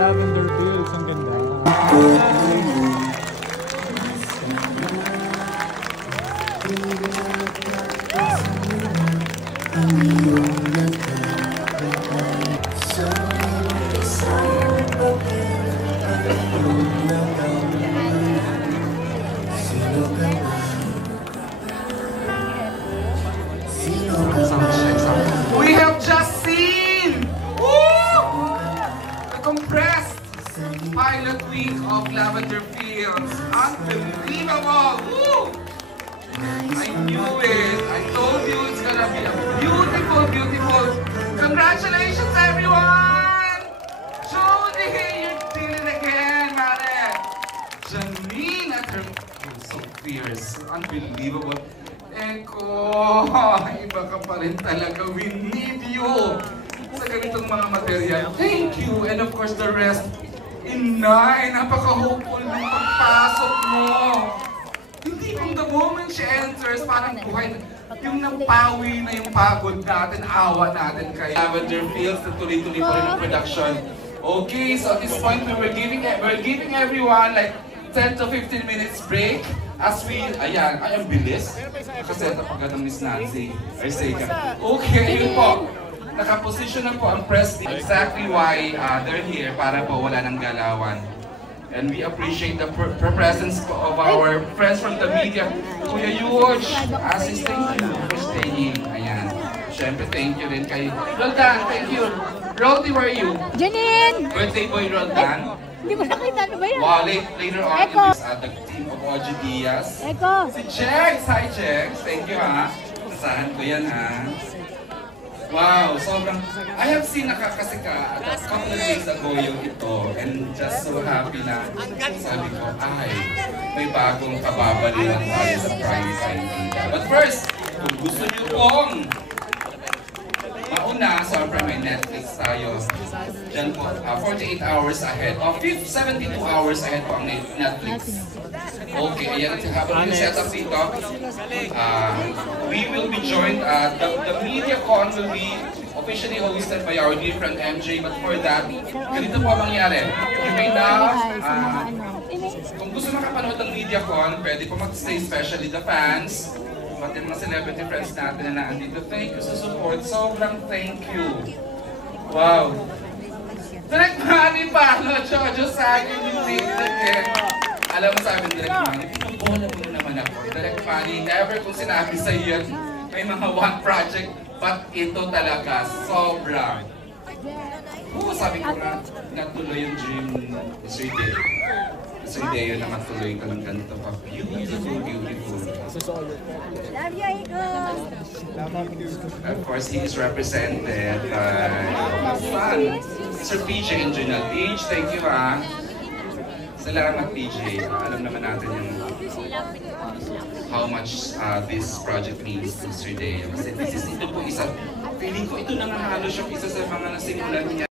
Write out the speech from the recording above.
Lavender Fields. Ang ganda. We have just seen the compressed pilot week of Lavender Fields. Unbelievable! Woo! I knew it. I told you it's gonna be a beautiful, beautiful. Congratulations, everyone! Jody, you did it again, man. Janine at her so fierce, unbelievable. Eko, iba ka pa rin talaga. We need you sa ganitong mga material. Thank you, and of course the rest. Inay, napaka-hopeful ng pagpasok mo. Hindi kung the moment she enters, parang buhay. Yung napawi na yung pagod natin, awa natin kay Lavender Fields na tuloy-tuloy pa rin ang production. Okay, so at this point we're giving everyone like 10 to 15 minutes break. As we, ayan, ay ang bilis. Kasi ito pagkat ng Miss Nancy. Okay, yun po. Nakaposition na po ang press team. Exactly why they're here, para po wala ng galawan. And we appreciate the presence of our friends from the media. Kuya Yuj, assisting for staying. Ayan. Siyempre, thank you rin kay Roldan. Thank you. Roldy, where are you? Janine! Birthday boy Roldan. Hindi mo nakita, ano ba yan? Wow, later on, the team of Oji Diaz. Eko! Si Chex! Hi, Chex! Thank you, ha? Nasahan ko yan, ha? Wow, sobrang... I have seen nakakasika a couple of days ago yung ito, and just so happy na sabi ko, ay, may bagong kababaliwan tayo sa Prime Time. But first, kung gusto niyo pong mauna, siyempre may Netflix tayo. Diyan po, 48 hours ahead. O, 72 hours ahead po ang Netflix. Okay, ayan, habang yung setup dito, we will be joined, the MediaCon will be officially hosted by our dear friend MJ, but for that, ganito po ang mangyari. You may now, kung gusto makapanood ng MediaCon, pwede po mag-stay, especially the fans, pati mga celebrity friends natin na naandito. Thank you sa support. Sobrang thank you. Wow. Direct Manny pa, no? Jojo sa akin yung again. Alam mo sa akin, Direct Manny, pinubola mo naman ako. Direct Manny, never kung sinabi sa iyo, may mga one project, but ito talaga, sobra. Oo, sabi ko nga, natuloy yung dream ni Sir Deo. Sir Deo na matuloy ka ng ganito ka. Beautiful, beautiful. Love you, Eko! Of course, he is represented by son, Sir PJ and Junal. PJ, thank you, ha. Salamat, PJ. Alam naman natin yung how much this project means to Sir Deo. Kasi ito po isa, feeling ko ito na nga halos yung isa sa mga nasimulan niya.